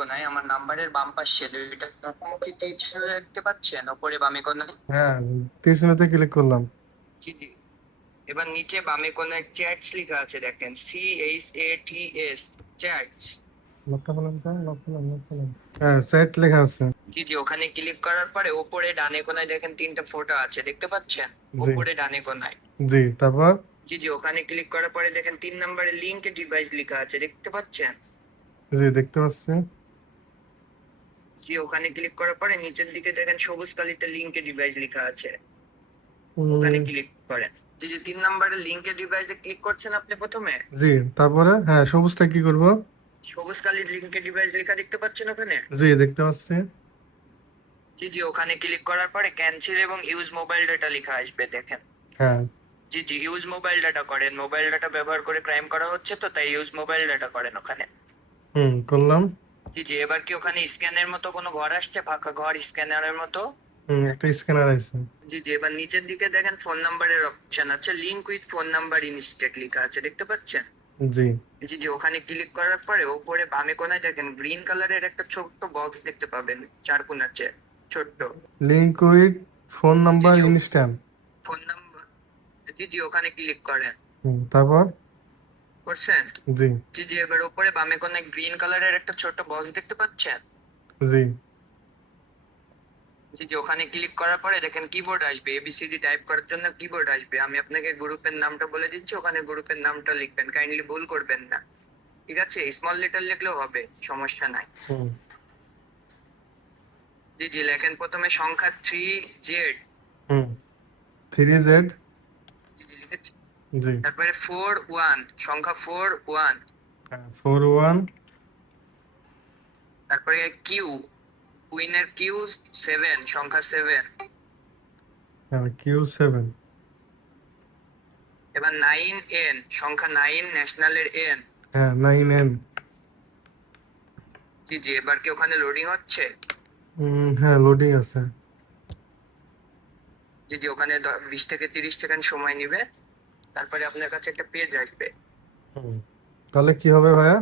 কোনায় আমার নাম্বারের বাম পাশে দুইটা মুখোমুখি তীর চিহ্ন দেখতে পাচ্ছেন, ওপরে বামে কোনায়? হ্যাঁ, তীর চিহ্নতে ক্লিক করলাম। জি জি। এবার নিচে বামে কোনায় চ্যাটস লেখা আছে, দেখেন CHATS, চ্যাটস। হ্যাঁ, সেট লেখা আছে। জি জি, ওখানে ক্লিক করার পরে ওপরে ডানে কোনায় দেখেন তিনটা ফটো আছে, দেখতে পাচ্ছেন? জি ওপরে ডানে কোনায়। জি, তারপর? জি জি, ওখানে ক্লিক করার পরে দেখেন 3 নম্বরে লিংক ডিভাইস লেখা আছে, দেখতে পাচ্ছেন? জি, দেখতে পাচ্ছি। জি, ওখানে ক্লিক করার পরে নিচের দিকে দেখেন সবুজ কালিতে লিংক ডিভাইস লেখা আছে, ওখানে উম, ক্লিক করেন। জি জি, 3 নম্বরে লিংক ডিভাইসে ক্লিক করছেন আপনি প্রথমে। জি, তারপরে হ্যাঁ, সবুজটা কি করব? সবুজ কালির লিংক ডিভাইস লেখা দেখতে পাচ্ছেন ওখানে? জি, দেখতে পাচ্ছি। জি জি, ওখানে ক্লিক করার পরে ক্যান্সেল এবং ইউজ মোবাইল ডাটা লেখা আসবে, দেখেন। হ্যাঁ। জি জি, ইউজ মোবাইল ডাটা করেন, মোবাইল ডাটা ব্যবহার করে ক্রাইম করা হচ্ছে, তো তাই ইউজ মোবাইল ডাটা করেন ওখানে। করলাম। জি জি, এবার কি ওখানে স্ক্যানের মতো কোনো ঘর আসছে, ফাঁকা ঘর স্ক্যানারের মতো? একটা স্ক্যানার আছে। জি জি, এবার নিচের দিকে দেখেন ফোন নাম্বারের অপশন আছে, link with phone number instead লেখা আছে, দেখতে পাচ্ছেন? জি জি জি, ওখানে ক্লিক করার পরে উপরে বামে কোনায় দেখেন গ্রিন কালারের একটা ছোট্ট বক্স দেখতে পাবেন, চার কোণাচ্ছে, ছোট্ট। লিংক উইথ ফোন জি নাম্বার জি, ইনস্ট্যান্ট। Phone number. জি জি, ওখানে ক্লিক করেন। তারপর? করছেন? জি জি জি, এবার উপরে বামে কোনায় গ্রিন কালারের একটা ছোট্ট বক্স দেখতে পাচ্ছেন? জি জি জি, ওখানে ক্লিক করার পরে দেখেন কিবোর্ড আসবে, ABCD টাইপ করার জন্য কিবোর্ড আসবে। আমি আপনাকে গ্রুপের নামটা বলে দিচ্ছি, ওখানে গ্রুপের নামটা লিখবেন, কাইন্ডলি ভুল করবেন না, ঠিক আছে? স্মল লেটার লিখলেও হবে, সমস্যা নাই। হুম জি জি, লেখেন প্রথমে সংখ্যা 3Z। 3Z। জি জি, লিখেছি। জি। তারপরে 41, সংখ্যা 41। 41। তারপরে কিউ, কুইনের কিউ 7, সংখ্যা 7। Q7। এবার 9N, সংখ্যা 9, ন্যাশনালের N। হ্যাঁ, 9N। জি জি, এবার কি ওখানে লোডিং হচ্ছে? হ্যাঁ, লোডিং আছে। জি জি, ওখানে 20 থেকে 30 সেকেন্ড সময় নিবে, তারপরে আপনার কাছে একটা পেজ আসবে। তাহলে কি হবে ভাইয়া?